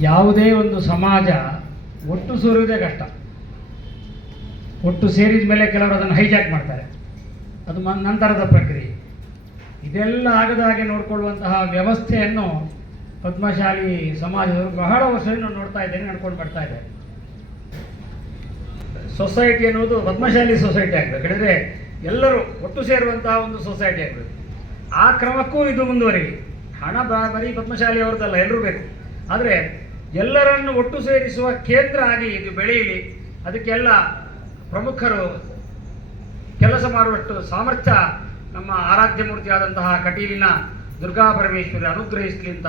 ಯಾವುದೇ ಒಂದು ಸಮಾಜ ಒಟ್ಟು ಸೇರುವುದೇ ಕಷ್ಟ. ಒಟ್ಟು ಸೇರಿದ ಮೇಲೆ ಕೆಲವರು ಅದನ್ನು ಹೈಜಾಕ್ ಮಾಡ್ತಾರೆ. ಅದು ಮ ನಂತರದ ಪ್ರಕ್ರಿಯೆ. ಇದೆಲ್ಲ ಆಗದ ಹಾಗೆ ನೋಡಿಕೊಳ್ಳುವಂತಹ ವ್ಯವಸ್ಥೆಯನ್ನು ಪದ್ಮಶಾಲಿ ಸಮಾಜದವರು ಬಹಳ ವರ್ಷದಿಂದ ನೋಡ್ತಾ ಇದ್ದೇನೆ, ನಡ್ಕೊಂಡು ಬರ್ತಾ ಇದ್ದಾರೆ. ಸೊಸೈಟಿ ಅನ್ನೋದು ಪದ್ಮಶಾಲಿ ಸೊಸೈಟಿ ಆಗಬೇಕು. ಹೇಳಿದ್ರೆ ಎಲ್ಲರೂ ಒಟ್ಟು ಸೇರುವಂತಹ ಒಂದು ಸೊಸೈಟಿ ಆಗಬೇಕು. ಆ ಕ್ರಮಕ್ಕೂ ಇದು ಮುಂದುವರಿಲಿ. ಹಣ ಬರೀ ಪದ್ಮಶಾಲಿ ಅವ್ರದ್ದಲ್ಲ ಎಲ್ಲರೂ ಬೇಕು. ಆದರೆ ಎಲ್ಲರನ್ನು ಒಟ್ಟು ಸೇರಿಸುವ ಕೇಂದ್ರ ಆಗಿ ಇದು ಬೆಳೆಯಲಿ. ಅದಕ್ಕೆಲ್ಲ ಪ್ರಮುಖರು ಕೆಲಸ ಮಾಡುವಷ್ಟು ಸಾಮರ್ಥ್ಯ ನಮ್ಮ ಆರಾಧ್ಯ ಮೂರ್ತಿಯಾದಂತಹ ಕಟೀಲಿನ ದುರ್ಗಾ ಪರಮೇಶ್ವರಿ ಅನುಗ್ರಹಿಸಲಿ ಅಂತ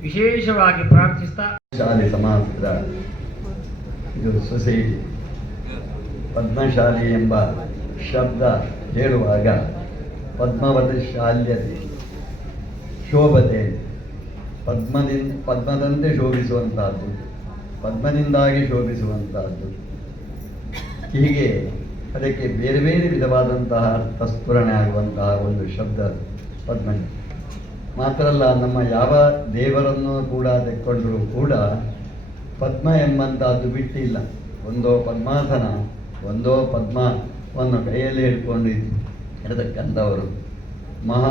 ವಿಶೇಷವಾಗಿ ಪ್ರಾರ್ಥಿಸ್ತಾ ಶಾಲೆ ಸಮಾಜದ ಇದು ಸೊಸೈಟಿ ಪದ್ಮಶಾಲಿ ಎಂಬ ಶಬ್ದ ಹೇಳುವಾಗ ಪದ್ಮವತ ಶಾಲ್ಯತೆ ಶೋಭತೆ ಪದ್ಮದಿಂದ ಪದ್ಮದಂತೆ ಶೋಭಿಸುವಂತಹದ್ದು. ಪದ್ಮದಿಂದಾಗಿ ಶೋಭಿಸುವಂತಹದ್ದು. ಹೀಗೆ ಅದಕ್ಕೆ ಬೇರೆ ಬೇರೆ ವಿಧವಾದಂತಹ ಅರ್ಥ ಸ್ಫುರಣೆ ಆಗುವಂತಹ ಒಂದು ಶಬ್ದ ಪದ್ಮನಿ ಮಾತ್ರ ಅಲ್ಲ ನಮ್ಮ ಯಾವ ದೇವರನ್ನು ಕೂಡ ತೆಕ್ಕೊಂಡರೂ ಕೂಡ ಪದ್ಮ ಎಂಬಂತಹದ್ದು ಬಿಟ್ಟಿಲ್ಲ. ಒಂದೋ ಪದ್ಮಾಸನ, ಒಂದೋ ಪದ್ಮವನ್ನು ಕೈಯಲ್ಲಿ ಹಿಡ್ಕೊಂಡು ಇರತಕ್ಕಂಥವರು ಮಹಾ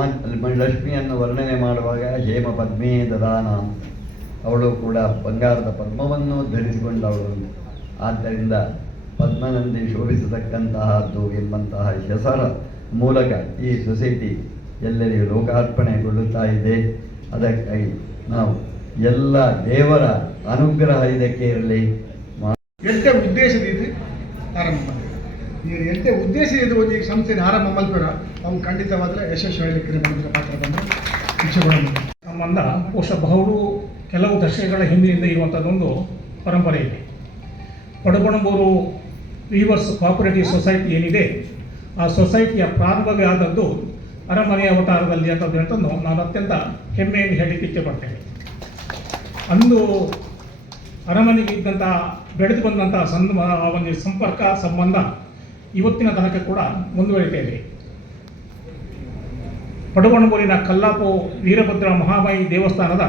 ಲಕ್ಷ್ಮಿಯನ್ನು ವರ್ಣನೆ ಮಾಡುವಾಗ ಹೇಮ ಪದ್ಮೇ ದದಾನ. ಅವಳು ಕೂಡ ಬಂಗಾರದ ಪದ್ಮವನ್ನು ಧರಿಸಿಕೊಂಡವಳು. ಆದ್ದರಿಂದ ಪದ್ಮನಂದಿ ಶೋಭಿಸತಕ್ಕಂತಹದ್ದು ಎಂಬಂತಹ ಹೆಸರ ಮೂಲಕ ಈ ಸೊಸೈಟಿ ಎಲ್ಲರಿಗೂ ಲೋಕಾರ್ಪಣೆಗೊಳ್ಳುತ್ತಾ ಇದೆ. ಅದಕ್ಕಾಗಿ ನಾವು ಎಲ್ಲ ದೇವರ ಅನುಗ್ರಹ ಇದಕ್ಕೆ ಇರಲಿ. ಎಷ್ಟೇ ಉದ್ದೇಶದಿಂದ ಆರಂಭ ನೀವು ಎಂತ ಉದ್ದೇಶದಿಂದ ಒಂದು ಈ ಸಂಸ್ಥೆನ ಆರಂಭ ಮಲ್ಪೇರ ಅವ್ನು ಖಂಡಿತವಾದ್ರೆ ಯಶಸ್ವಿಯಾಗಲಿಕ್ಕೆ ನಮಗೆ ಪಾತ್ರ ಬಂದು ಇಚ್ಛೆಗಳನ್ನು ಸಂಬಂಧ ಬಹುಶಃ ಬಹುಳು ಕೆಲವು ದಶಕಗಳ ಹಿಂದಿನಿಂದ ಇರುವಂಥದ್ದೊಂದು ಪರಂಪರೆ ಇದೆ. ಪಡಬಣಬೂರು ರಿವರ್ಸ್ ಕೋಆಪರೇಟಿವ್ ಸೊಸೈಟಿ ಏನಿದೆ, ಆ ಸೊಸೈಟಿಯ ಪ್ರಾರಂಭವೇ ಆದದ್ದು ಅರಮನೆಯ ಅವತಾರದಲ್ಲಿ ಅಂತದ್ದು ಅಂತಂದು ನಾನು ಅತ್ಯಂತ ಹೆಮ್ಮೆಯನ್ನು ಹೇಳಲಿಕ್ಕೆ ಇಚ್ಛೆಪಡ್ತೇನೆ. ಅಂದು ಅರಮನೆಗೆ ಇದ್ದಂಥ ಬೆಳೆದು ಬಂದಂಥ ಸಂದ ಒಂದು ಸಂಪರ್ಕ, ಸಂಬಂಧ ಇವತ್ತಿನ ತನಕ ಕೂಡ ಮುಂದುವರಿತಾ ಇದೆ ಪಡುವಣಬೂರಿನ ಕಲ್ಲಾಪು ವೀರಭದ್ರ ಮಹಾಮಾಯಿ ದೇವಸ್ಥಾನದ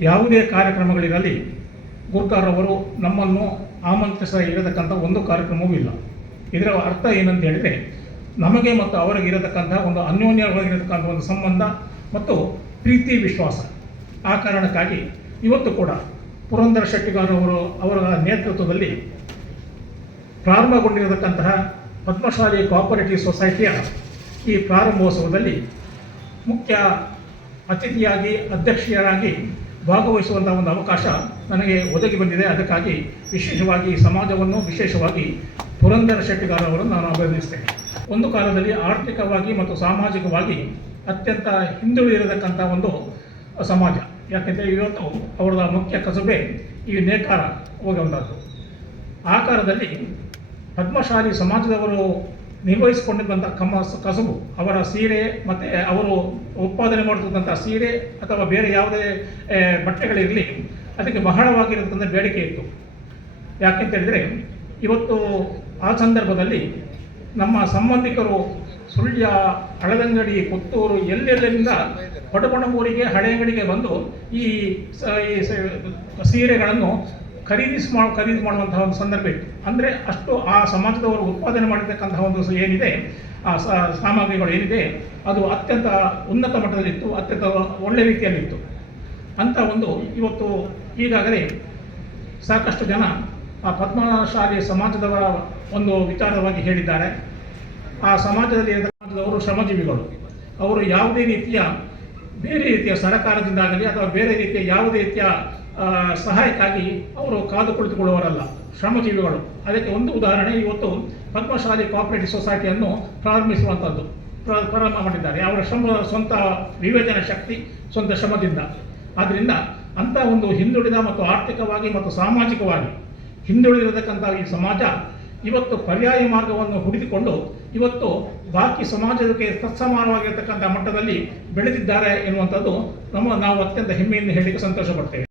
ಯಾವುದೇ ಕಾರ್ಯಕ್ರಮಗಳಿರಲಿ ಗುರ್ಕಾರವರು ನಮ್ಮನ್ನು ಆಮಂತ್ರಿಸ ಇರತಕ್ಕಂಥ ಒಂದು ಕಾರ್ಯಕ್ರಮವೂ ಇಲ್ಲ. ಇದರ ಅರ್ಥ ಏನಂತ ಹೇಳಿದರೆ, ನಮಗೆ ಮತ್ತು ಅವರಿಗೆ ಇರತಕ್ಕಂಥ ಒಂದು ಅನ್ಯೋನ್ಯವಾಗಿರತಕ್ಕಂಥ ಒಂದು ಸಂಬಂಧ ಮತ್ತು ಪ್ರೀತಿ ವಿಶ್ವಾಸ. ಆ ಕಾರಣಕ್ಕಾಗಿ ಇವತ್ತು ಕೂಡ ಪುರಂದರ ಶೆಟ್ಟಿಗಾರವರು ಅವರ ನೇತೃತ್ವದಲ್ಲಿ ಪ್ರಾರಂಭಗೊಂಡಿರತಕ್ಕಂತಹ ಪದ್ಮಶಾಲಿ ಕೋಆಪರೇಟಿವ್ ಸೊಸೈಟಿಯ ಈ ಪ್ರಾರಂಭೋತ್ಸವದಲ್ಲಿ ಮುಖ್ಯ ಅತಿಥಿಯಾಗಿ, ಅಧ್ಯಕ್ಷೀಯರಾಗಿ ಭಾಗವಹಿಸುವಂತಹ ಒಂದು ಅವಕಾಶ ನನಗೆ ಒದಗಿ ಬಂದಿದೆ. ಅದಕ್ಕಾಗಿ ವಿಶೇಷವಾಗಿ ಸಮಾಜವನ್ನು, ವಿಶೇಷವಾಗಿ ಪುರಂದರ ಶೆಟ್ಟಿಗಾರವರನ್ನು ನಾನು ಅಭಿನಂದಿಸ್ತೇನೆ. ಒಂದು ಕಾಲದಲ್ಲಿ ಆರ್ಥಿಕವಾಗಿ ಮತ್ತು ಸಾಮಾಜಿಕವಾಗಿ ಅತ್ಯಂತ ಹಿಂದುಳಿದಿರತಕ್ಕಂಥ ಒಂದು ಸಮಾಜ. ಯಾಕೆಂದರೆ ಇವತ್ತು ಅವರ ಮುಖ್ಯ ಕಸುಬೆ ಈ ನೇಕಾರ ಹೋಗುವಂಥದ್ದು ಆ ಕಾಲದಲ್ಲಿ ಪದ್ಮಶಾಲಿ ಸಮಾಜದವರು ನಿರ್ವಹಿಸಿಕೊಂಡಿದ್ದಂಥ ಕಮ ಕಸಬು, ಅವರ ಸೀರೆ ಮತ್ತು ಅವರು ಉತ್ಪಾದನೆ ಮಾಡಿರ್ತಕ್ಕಂಥ ಸೀರೆ ಅಥವಾ ಬೇರೆ ಯಾವುದೇ ಬಟ್ಟೆಗಳಿರಲಿ, ಅದಕ್ಕೆ ಬಹಳವಾಗಿರತಕ್ಕಂಥ ಬೇಡಿಕೆ ಇತ್ತು. ಯಾಕೆಂತೇಳಿದರೆ ಇವತ್ತು ಆ ಸಂದರ್ಭದಲ್ಲಿ ನಮ್ಮ ಸಂಬಂಧಿಕರು ಸುಳ್ಯ ಹಳದಂಗಡಿ ಪುತ್ತೂರು ಎಲ್ಲೆಲ್ಲಿಂದ ಪಡುಬಣಮೂರಿಗೆ ಹಳೆಯಂಗಡಿಗೆ ಬಂದು ಈ ಸೀರೆಗಳನ್ನು ಖರೀದಿಸಿ ಮಾ ಖರೀದಿ ಮಾಡುವಂತಹ ಒಂದು ಸಂದರ್ಭ ಇತ್ತು. ಅಂದರೆ ಅಷ್ಟು ಆ ಸಮಾಜದವರು ಉತ್ಪಾದನೆ ಮಾಡಿರ್ತಕ್ಕಂತಹ ಒಂದು ಏನಿದೆ, ಆ ಸಾಮಗ್ರಿಗಳು ಏನಿದೆ, ಅದು ಅತ್ಯಂತ ಉನ್ನತ ಮಟ್ಟದಲ್ಲಿತ್ತು, ಅತ್ಯಂತ ಒಳ್ಳೆ ರೀತಿಯಲ್ಲಿತ್ತು. ಅಂತ ಒಂದು ಇವತ್ತು ಈಗಾಗಲೇ ಸಾಕಷ್ಟು ಜನ ಆ ಪದ್ಮಶಾಲಿ ಸಮಾಜದವರ ಒಂದು ವಿಚಾರವಾಗಿ ಹೇಳಿದ್ದಾರೆ. ಆ ಸಮಾಜದಲ್ಲಿ ಅವರು ಶ್ರಮಜೀವಿಗಳು. ಅವರು ಯಾವುದೇ ರೀತಿಯ ಬೇರೆ ರೀತಿಯ ಸರಕಾರದಿಂದಾಗಲಿ ಅಥವಾ ಬೇರೆ ರೀತಿಯ ಯಾವುದೇ ರೀತಿಯ ಸಹಾಯಕ್ಕಾಗಿ ಅವರು ಕಾದು ಕುಳಿತುಕೊಳ್ಳುವವರಲ್ಲ ಶ್ರಮಜೀವಿಗಳು. ಅದಕ್ಕೆ ಒಂದು ಉದಾಹರಣೆ, ಇವತ್ತು ಪದ್ಮಶಾಲಿ ಕೋಆಪರೇಟಿವ್ ಸೊಸೈಟಿಯನ್ನು ಪ್ರಾರಂಭಿಸುವಂಥದ್ದು. ಪ್ರ- ಪ್ರಾರಂಭ ಮಾಡಿದ್ದಾರೆ. ಅವರ ಶ್ರಮ, ಸ್ವಂತ ವಿವೇಚನಾ ಶಕ್ತಿ, ಸ್ವಂತ ಶ್ರಮದಿಂದ. ಆದ್ದರಿಂದ ಅಂಥ ಒಂದು ಹಿಂದುಳಿದ ಮತ್ತು ಆರ್ಥಿಕವಾಗಿ ಮತ್ತು ಸಾಮಾಜಿಕವಾಗಿ ಹಿಂದುಳಿದಿರತಕ್ಕಂಥ ಈ ಸಮಾಜ ಇವತ್ತು ಪರ್ಯಾಯ ಮಾರ್ಗವನ್ನು ಹುಡಿದುಕೊಂಡು ಇವತ್ತು ಬಾಕಿ ಸಮಾಜಕ್ಕೆ ತತ್ಸಮಾನವಾಗಿರತಕ್ಕಂಥ ಮಟ್ಟದಲ್ಲಿ ಬೆಳೆದಿದ್ದಾರೆ ಎನ್ನುವಂಥದ್ದು ನಮ್ಮ ನಾವು ಅತ್ಯಂತ ಹೆಮ್ಮೆಯಿಂದ ಹೇಳಲಿಕ್ಕೆ ಸಂತೋಷ ಪಡ್ತೇವೆ